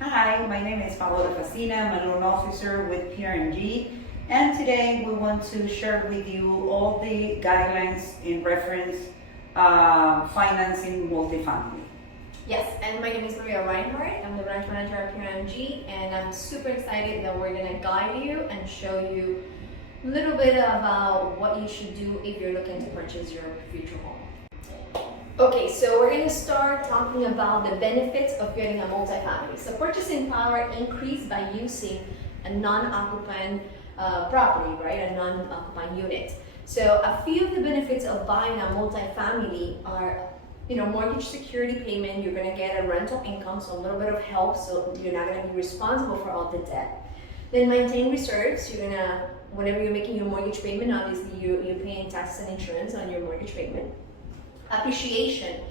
Hi, my name is Paola Facina. I'm a loan officer with PRNG, and today we want to share with you all the guidelines in reference financing multifamily. Yes, and my name is Maria Reinhardt. I'm the branch manager at PRMG, and I'm super excited that we're gonna guide you and show you a little bit about what you should do if you're looking to purchase your future home. Okay, so we're gonna start talking about the benefits of getting a multifamily. So purchasing power increased by using a non-occupant property, right? A non-occupant unit. So a few of the benefits of buying a multifamily are mortgage security payment. You're gonna get a rental income, so a little bit of help, so you're not gonna be responsible for all the debt. Then maintain reserves. You're gonna, whenever you're making your mortgage payment, obviously you're paying taxes and insurance on your mortgage payment. Appreciation.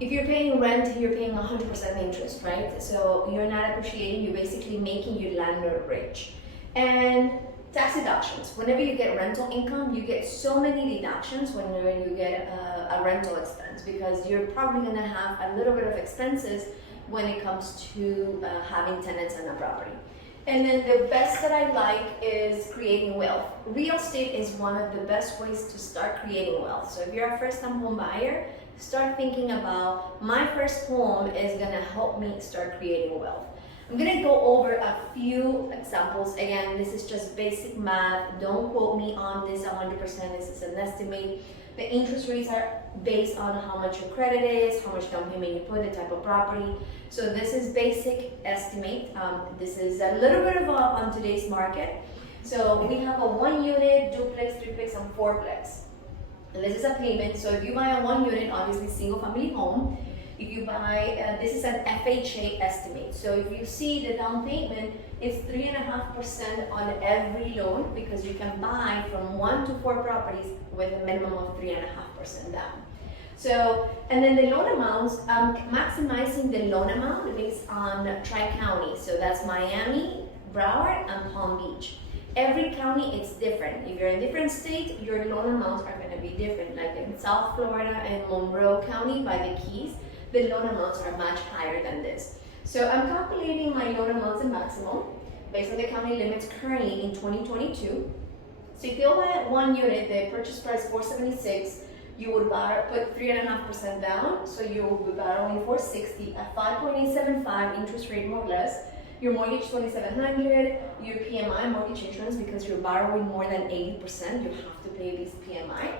If you're paying rent, you're paying 100% interest, right? So you're not appreciating, you're basically making your landlord rich. And tax deductions. Whenever you get rental income, you get so many deductions whenever you get a rental expense, because you're probably going to have a little bit of expenses when it comes to having tenants on a property. And then the best that I like is creating wealth. Real estate is one of the best ways to start creating wealth. So if you're a first-time home buyer, start thinking about, my first home is going to help me start creating wealth. I'm going to go over a few examples. Again, this is just basic math. Don't quote me on this 100%. This is an estimate. The interest rates are based on how much your credit is, how much down payment you put, the type of property. So this is basic estimate. This is a little bit of on today's market. So we have a 1-unit, duplex, triplex, and 4plex. And this is a payment. So if you buy a 1-unit, obviously single family home, if you buy, this is an FHA estimate. So if you see the down payment, it's 3.5% on every loan, because you can buy from 1 to 4 properties with a minimum of 3.5% down. So, and then the loan amounts, maximizing the loan amount based on tri-county. So that's Miami, Broward, and Palm Beach. Every county is different. If you're in a different state, your loan amounts are going to be different. Like in South Florida and Monroe County by the Keys, the loan amounts are much higher than this. So I'm calculating my loan amounts and maximum based on the county limits currently in 2022. So if you buy 1 unit, the purchase price $476, you would put 3.5% down, so you will be borrowing $460 at 5.875 interest rate, more or less. Your mortgage $2,700, your PMI, mortgage insurance, because you're borrowing more than 80%, you have to pay this PMI.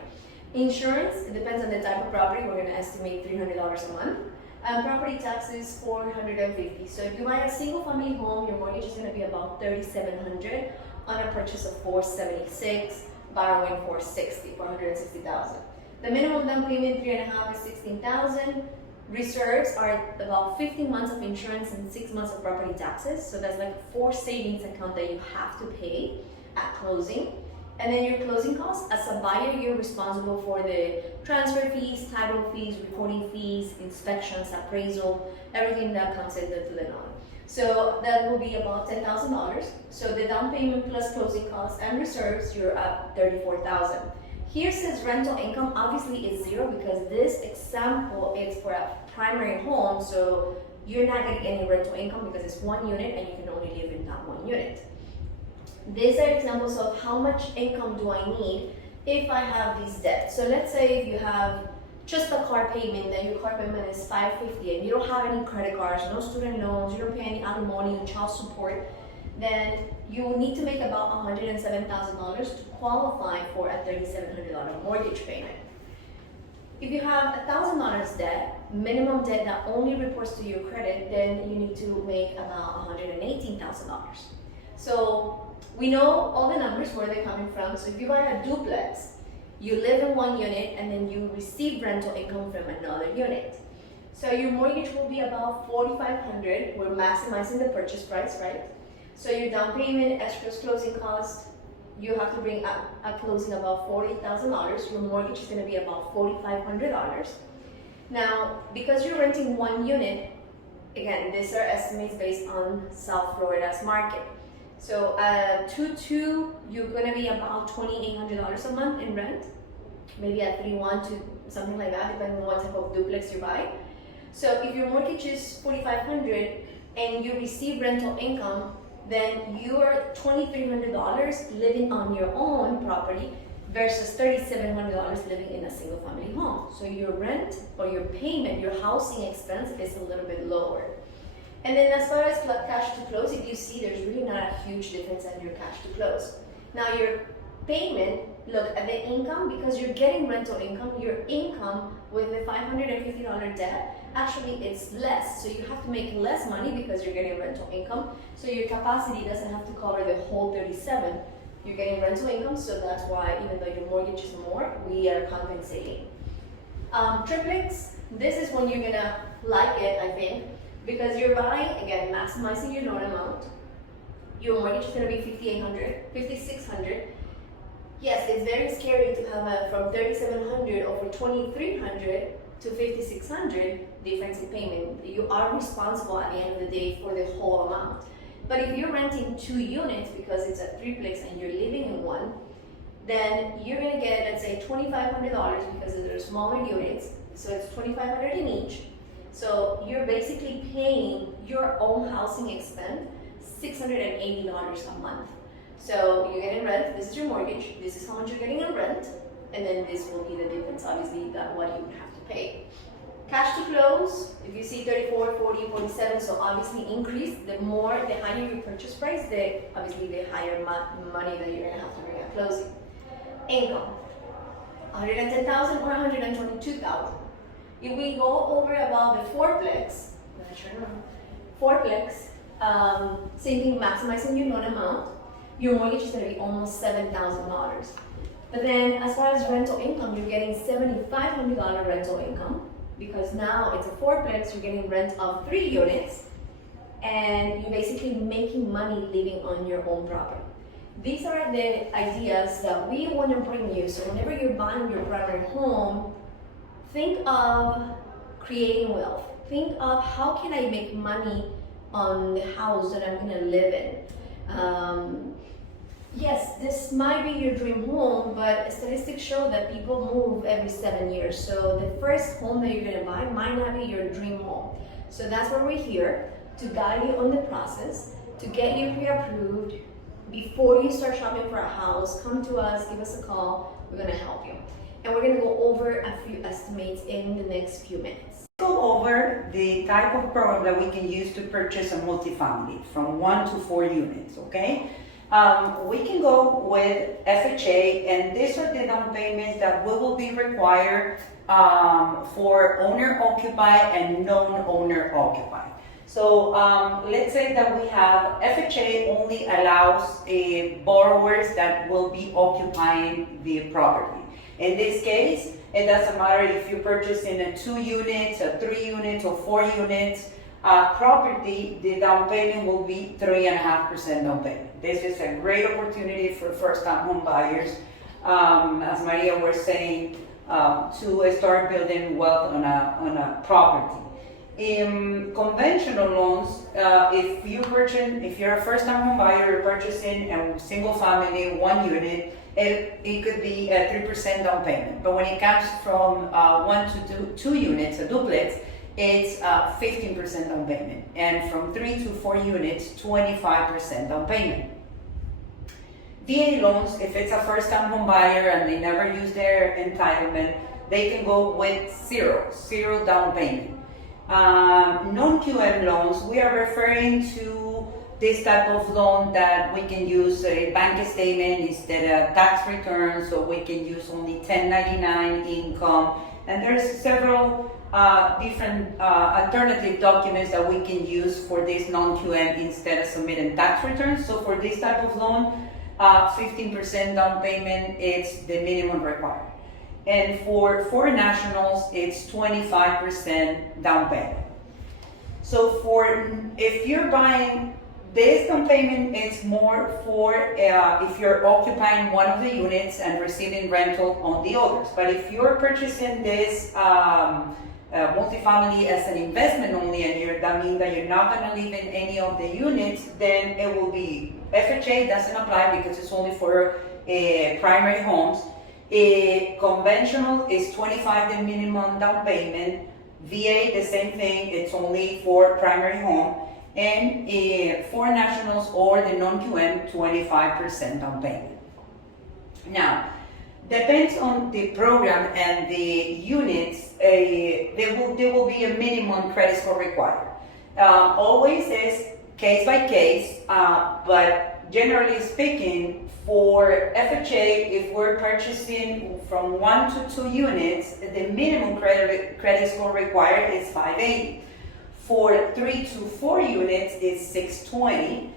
Insurance, it depends on the type of property. We're going to estimate $300 a month. Property taxes $450. So if you buy a single family home, your mortgage is going to be about $3,700 on a purchase of $476, borrowing $460, $460,000. The minimum down payment 3.5 is $16,000. Reserves are about 15 months of insurance and 6 months of property taxes. So that's like 4 savings account that you have to pay at closing. And then your closing costs, as a buyer, you're responsible for the transfer fees, title fees, recording fees, inspections, appraisal, everything that comes into the loan. So that will be about $10,000. So the down payment plus closing costs and reserves, you're at $34,000. Here says rental income, obviously is 0, because this example is for a primary home, so you're not getting any rental income because it's 1 unit and you can only live in that 1 unit. These are examples of how much income do I need if I have these debts. So let's say if you have just a car payment, then your car payment is $550 and you don't have any credit cards, no student loans, you don't pay any alimony, child support, then you will need to make about $107,000 to qualify for a $3,700 mortgage payment. If you have $1,000 debt, minimum debt that only reports to your credit, then you need to make about $118,000. So we know all the numbers, where they're coming from. So if you buy a duplex, you live in 1 unit and then you receive rental income from another unit. So your mortgage will be about $4,500. We're maximizing the purchase price, right? So your down payment, escrows, closing costs, you have to bring at closing about $40,000. Your mortgage is going to be about $4,500. Now, because you're renting 1 unit, again, these are estimates based on South Florida's market. So 2-2, you're going to be about $2,800 a month in rent, maybe at 3-1 to something like that, depending on what type of duplex you buy. So if your mortgage is $4,500, and you receive rental income, then you are $2,300 living on your own property versus $3,700 living in a single family home. So your rent or your payment, your housing expense is a little bit lower. And then as far as cash to close, if you see, there's really not a huge difference in your cash to close. Now your payment, look at the income, because you're getting rental income, your income with the $550 debt, actually it's less. So you have to make less money because you're getting rental income. So your capacity doesn't have to cover the whole 37. You're getting rental income, so that's why even though your mortgage is more, we are compensating. Triplex, this is when you're gonna like it, I think, because you're buying, again, maximizing your loan amount. Your mortgage is gonna be $5,800, $5,600. Yes, it's very scary to have from $3,700 over $2,300 to $5,600 difference in payment. You are responsible at the end of the day for the whole amount. But if you're renting 2 units because it's a triplex and you're living in one, then you're gonna get, let's say, $2,500 because they're smaller units. So it's $2,500 in each. So you're basically paying your own housing expense $680 a month. So you're getting rent, this is your mortgage, this is how much you're getting in rent, and then this will be the difference, obviously, that what you would have to pay. Cash to close, if you see 34, 40, 47, so obviously increase, the higher your purchase price, obviously the higher money that you're gonna have to bring at closing. Income, 110,000 or 122,000. If we go over about the fourplex, same thing, maximizing your loan amount, your mortgage is going to be almost $7,000. But then as far as rental income, you're getting $7,500 rental income, because now it's a fourplex, you're getting rent of 3 units, and you're basically making money living on your own property. These are the ideas that we want to bring you. So whenever you're buying your primary home, think of creating wealth. Think of how can I make money on the house that I'm going to live in. Yes, this might be your dream home, but statistics show that people move every 7 years. So the first home that you're going to buy might not be your dream home. So that's why we're here, to guide you on the process, to get you pre-approved. Before you start shopping for a house, come to us, give us a call, we're going to help you. And we're going to go over a few estimates in the next few minutes. Go over the type of program that we can use to purchase a multifamily from 1 to 4 units, okay? We can go with FHA, and these are the down payments that will be required for owner-occupied and non-owner-occupied. So let's say that we have FHA only allows borrowers that will be occupying the property. In this case, it doesn't matter if you purchase in a 2 units, a 3 units, or 4 units property, the down payment will be 3.5% down payment. This is a great opportunity for first-time home buyers, as Maria was saying, to start building wealth on a property. In conventional loans, if you're a first-time home buyer, you're purchasing a single family, 1 unit, it could be a 3% down payment. But when it comes from 1 to 2 units, a duplex, it's 15% down payment. And from 3 to 4 units, 25% down payment. VA loans, if it's a first-time home buyer and they never use their entitlement, they can go with zero down payment. Non-QM loans, we are referring to this type of loan that we can use a bank statement instead of tax returns, so we can use only 1099 income. And there's several different alternative documents that we can use for this non-QM instead of submitting tax returns. So for this type of loan, 15% down payment is the minimum required. And for foreign nationals, it's 25% down payment. So if you're buying this down payment, it's more for if you're occupying one of the units and receiving rental on the others. But if you're purchasing this multifamily as an investment only, and that means that you're not going to live in any of the units, then it will be FHA doesn't apply because it's only for primary homes. Conventional is 25 the minimum down payment. VA, the same thing, it's only for primary home. and for nationals or the non-QM, 25% down payment. Now, depends on the program and the units, there will be a minimum credit score required. Always is case by case, but generally speaking, for FHA, if we're purchasing from 1 to 2 units, the minimum credit score required is 580. For 3 to 4 units is 620.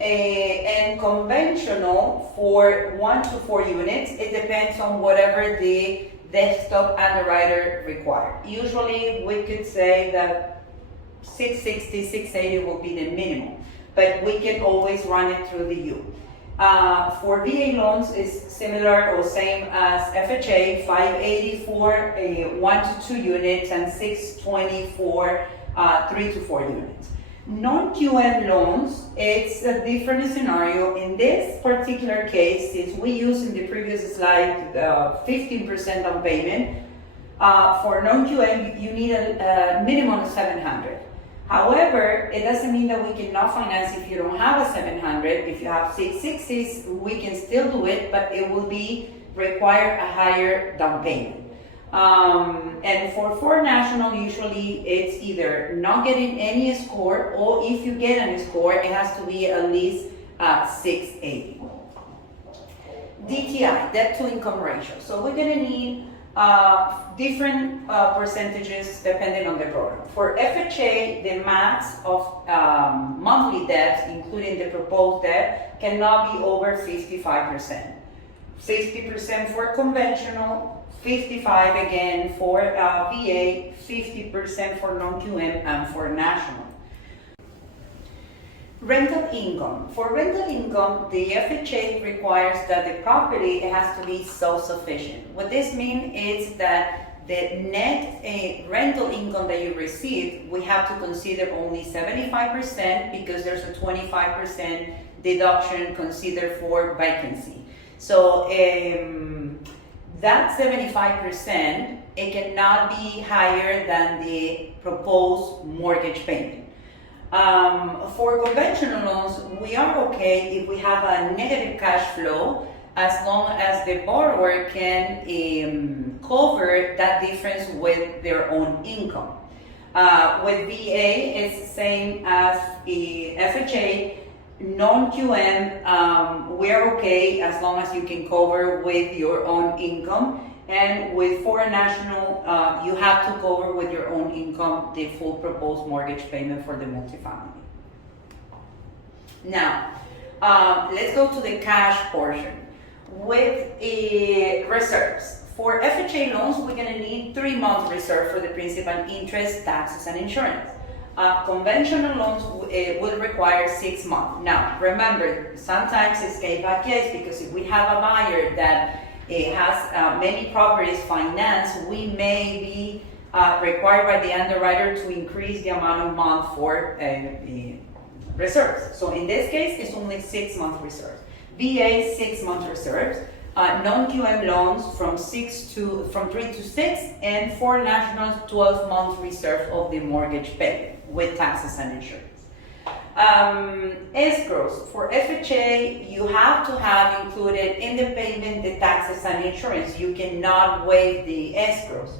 And conventional for 1 to 4 units, it depends on whatever the desktop underwriter requires. Usually we could say that 660, 680 will be the minimum, but we can always run it through the U. For VA loans is similar or same as FHA, 580 for 1 to 2 units and 620 for 3 to 4 units. Non-QM loans, it's a different scenario. In this particular case, since we used in the previous slide 15% down payment, for non-QM you need a minimum of 700. However, it doesn't mean that we cannot finance if you don't have a 700. If you have 660s, we can still do it, but it will require a higher down payment. And for national, usually it's either not getting any score, or if you get any score, it has to be at least 680. DTI, debt to income ratio. So we're gonna need different percentages depending on the program. For FHA, the max of monthly debt, including the proposed debt, cannot be over 55%. 60% for conventional, 55 again for VA, 50% for non-QM and for national. Rental income. For rental income, the FHA requires that the property has to be self-sufficient. What this means is that the net rental income that you receive, we have to consider only 75% because there's a 25% deduction considered for vacancy. So that 75%, it cannot be higher than the proposed mortgage payment. For conventional loans, we are okay if we have a negative cash flow, as long as the borrower can cover that difference with their own income. With VA, it's the same as FHA. Non-QM, we're okay as long as you can cover with your own income. And with foreign national, you have to cover with your own income the full proposed mortgage payment for the multifamily. Now, let's go to the cash portion. With reserves. For FHA loans, we're gonna need 3-month reserve for the principal, interest, taxes, and insurance. Conventional loans will require 6 months. Now, remember, sometimes it's case by case, because if we have a buyer that has many properties financed, we may be required by the underwriter to increase the amount of month for reserves. So in this case, it's only 6-month reserves. VA 6-month reserves. Non-QM loans from 3 to 6, and for nationals 12-month reserve of the mortgage payment with taxes and insurance. Escrows. For FHA, you have to have included in the payment the taxes and insurance. You cannot waive the escrows.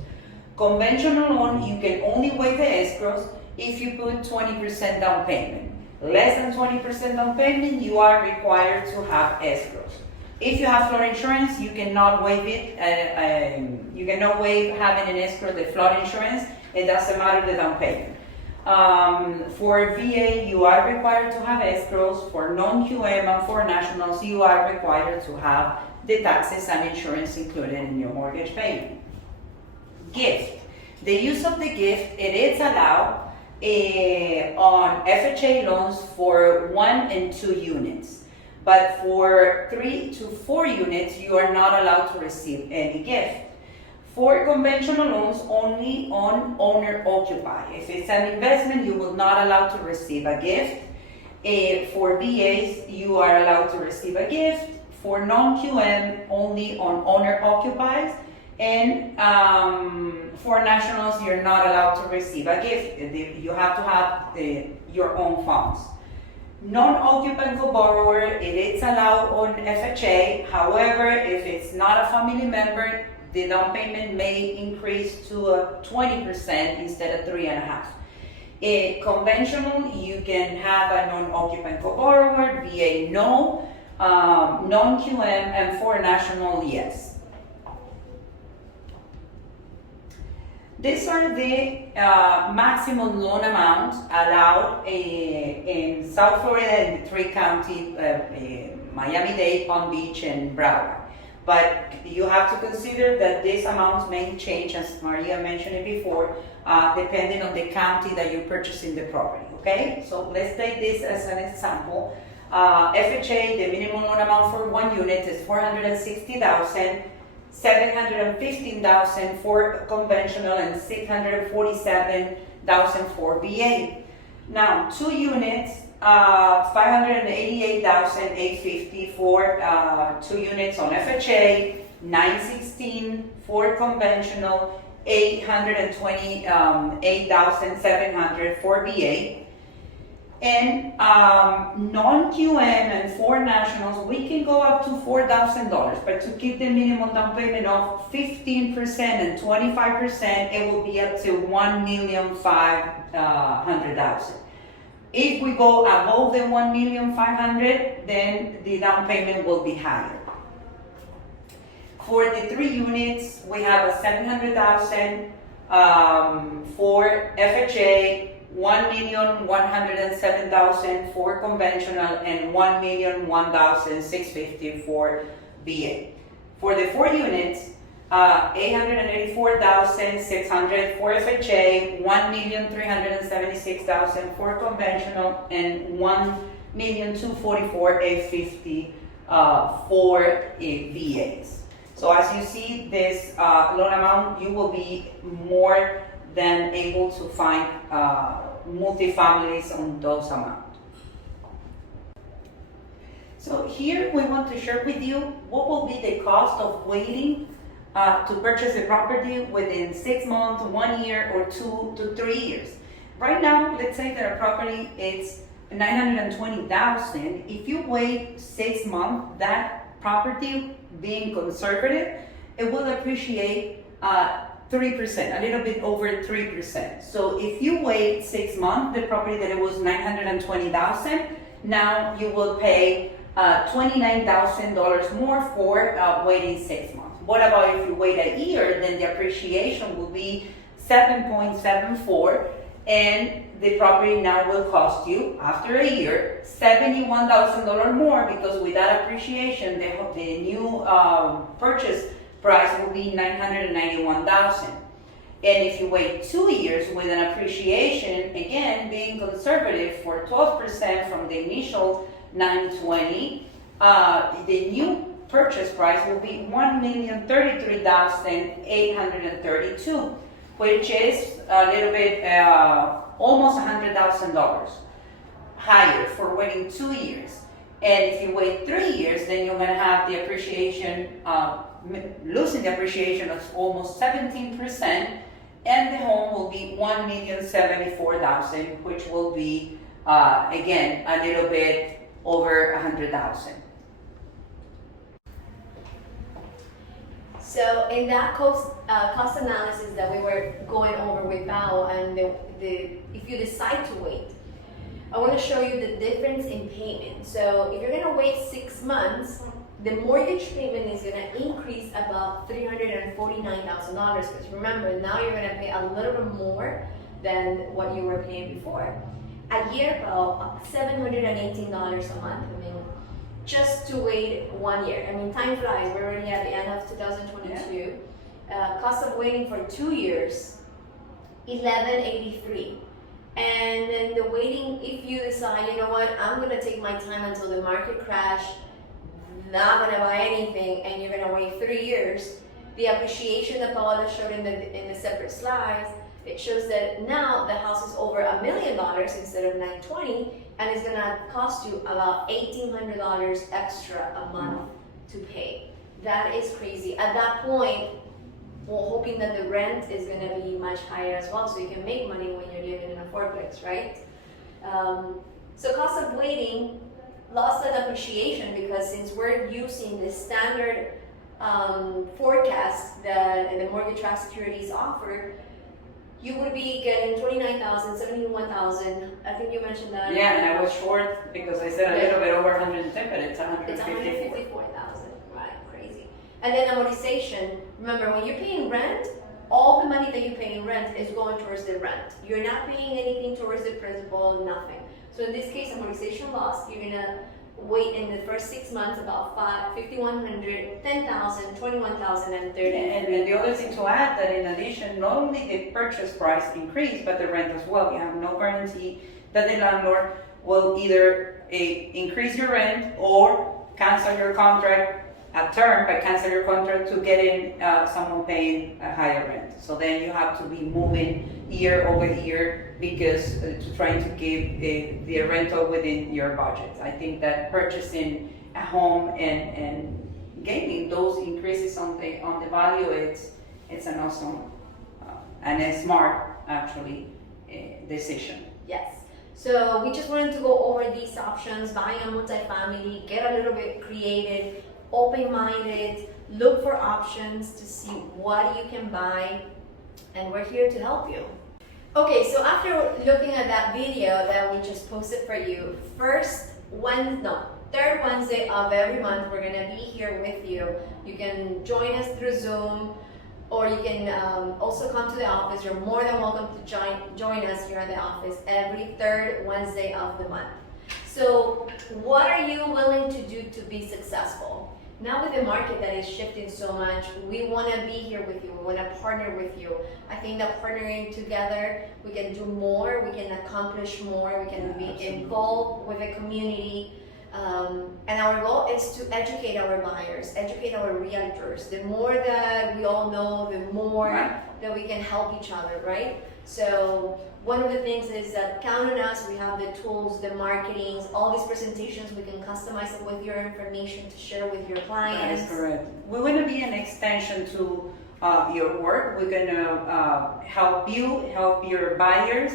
Conventional loan, you can only waive the escrows if you put 20% down payment. Less than 20% down payment, you are required to have escrows. If you have flood insurance, you cannot waive it. You cannot waive having an escrow, the flood insurance. It doesn't matter the down payment. For VA, you are required to have escrows. For non-QM and for nationals, you are required to have the taxes and insurance included in your mortgage payment. Gift. The use of the gift, it is allowed on FHA loans for 1 and 2 units. But for 3 to 4 units, you are not allowed to receive any gift. For conventional loans, only on owner-occupied. If it's an investment, you will not allow to receive a gift. For VAs, you are allowed to receive a gift. For non-QM, only on owner-occupied. And for nationals, you're not allowed to receive a gift. You have to have your own funds. Non-occupant co-borrower, it is allowed on FHA. However, if it's not a family member, the down payment may increase to 20% instead of 3.5%. Conventional, you can have a non-occupant co-borrower, VA no, non-QM, and for national, yes. These are the maximum loan amounts allowed in South Florida in the three counties, Miami-Dade, Palm Beach, and Broward. But you have to consider that these amounts may change, as Maria mentioned it before, depending on the county that you're purchasing the property, okay? So let's take this as an example. FHA, the minimum loan amount for one unit is $460,000. $715,000 for conventional and $647,000 for VA. Now, 2 units, $588,850 for 2 units on FHA, $916,000 for conventional, $828,700 for VA. And non-QM and for nationals, we can go up to $4,000, but to keep the minimum down payment of 15% and 25%, it will be up to $1,500,000. If we go above the $1,500,000, then the down payment will be higher. For the 3 units, we have a $700,000 for FHA, $1,107,000 for conventional, and $1,001,650 for VA. For the 4 units, $884,600 for FHA, $1,376,000 for conventional, and $1,244,850 for VAs. So as you see, this loan amount, you will be more than able to find multifamilies on those amounts. So here we want to share with you what will be the cost of waiting to purchase a property within 6 months, 1 year, or 2 to 3 years. Right now, let's say that a property is $920,000. If you wait 6 months, that property, being conservative, it will appreciate 3%, a little bit over 3%. So if you wait 6 months, the property that it was $920,000, now you will pay $29,000 more for waiting 6 months. What about if you wait a year? Then the appreciation will be 7.74, and the property now will cost you, after a year, $71,000 more, because with that appreciation, the new purchase price will be $991,000. And if you wait 2 years with an appreciation, again, being conservative, for 12% from the initial $920,000, the new purchase price will be $1,033,832, which is a little bit, almost $100,000 higher for waiting 2 years. And if you wait 3 years, then you're going to have the appreciation, losing the appreciation of almost 17%, and the home will be $1,074,000, which will be, again, a little bit over $100,000. So in that cost analysis that we were going over with Val, and if you decide to wait, I want to show you the difference in payment. So if you're going to wait 6 months, the mortgage payment is going to increase about $349,000. Because remember, now you're going to pay a little bit more than what you were paying before. A year ago, $718 a month. I mean, just to wait 1 year. I mean, time flies. We're already at the end of 2022. Cost of waiting for 2 years, $1,183. And then the waiting, if you decide, you know what, I'm gonna take my time until the market crash, not gonna buy anything, and you're gonna wait 3 years, the appreciation that Paola showed in the separate slides, it shows that now the house is over $1 million instead of $920, and it's gonna cost you about $1,800 extra a month to pay. That is crazy. At that point, well, hoping that the rent is going to be much higher as well, so you can make money when you're living in a fourplex, right? So cost of waiting, loss and appreciation, because since we're using the standard forecast that the mortgage-backed securities offer, you would be getting 29,000, 71,000. I think you mentioned that. Yeah, and I was short because I said a little bit over 110, but it's 154. It's 154,000, right? Crazy. And then amortization. Remember, when you're paying rent, all the money that you pay in rent is going towards the rent. You're not paying anything towards the principal, nothing. So in this case, amortization loss, you're gonna wait in the first 6 months about 5,100, 10,000, 21,000, and 30. And the other thing to add that in addition, not only the purchase price increase, but the rent as well. You have no guarantee that the landlord will either increase your rent or cancel your contract at term, but cancel your contract to get in someone paying a higher rent. So then you have to be moving year over year because to trying to give the rental within your budget. I think that purchasing a home and gaining those increases on the value, it's an awesome and a smart actually decision. Yes. So we just wanted to go over these options, buying a multifamily, get a little bit creative, open-minded, look for options to see what you can buy, and we're here to help you. Okay, so after looking at that video that we just posted for you, third Wednesday of every month, we're gonna be here with you. You can join us through Zoom, or you can also come to the office. You're more than welcome to join us here at the office every third Wednesday of the month. So what are you willing to do to be successful? Now with the market that is shifting so much, we want to be here with you. We want to partner with you. I think that partnering together, we can do more, we can accomplish more, we can be involved with the community. And our goal is to educate our buyers, educate our realtors. The more that we all know, the more that we can help each other, right? So one of the things is that count on us. We have the tools, the marketings, all these presentations. We can customize it with your information to share with your clients. That is correct. We want to be an extension to your work. We're going to help you, help your buyers,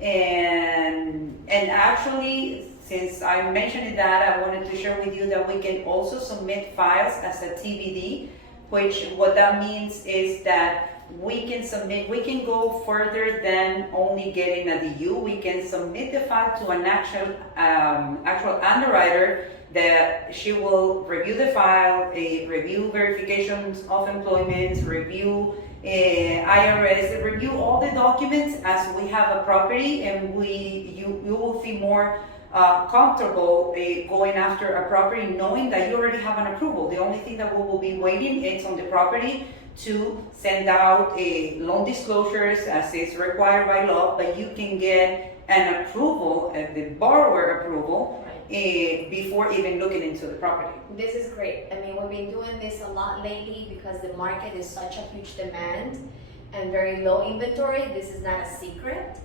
and actually, since I mentioned that, I wanted to share with you that we can also submit files as a TBD, which what that means is that we can go further than only getting a DU. We can submit the file to an actual underwriter that she will review the file, review verifications of employment, review IRS, review all the documents as we have a property, and you will feel more comfortable going after a property knowing that you already have an approval. The only thing that we will be waiting is on the property to send out loan disclosures as is required by law, but you can get an approval, the borrower approval, before even looking into the property. This is great. I mean, we've been doing this a lot lately because the market is such a huge demand and very low inventory. This is not a secret.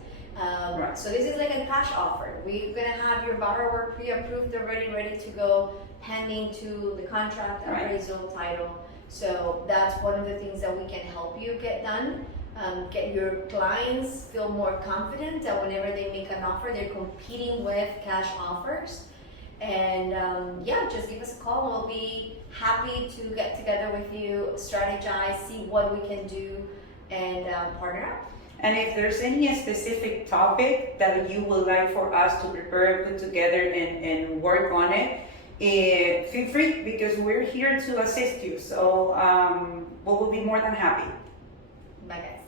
So this is like a cash offer. We're gonna have your borrower pre-approved already, ready to go, pending to the contract, appraisal, title. So that's one of the things that we can help you get done. Get your clients feel more confident that whenever they make an offer, they're competing with cash offers. And just give us a call. We'll be happy to get together with you, strategize, see what we can do, and partner up. And if there's any specific topic that you would like for us to prepare, put together, and work on it, feel free, because we're here to assist you. So we will be more than happy. Bye guys.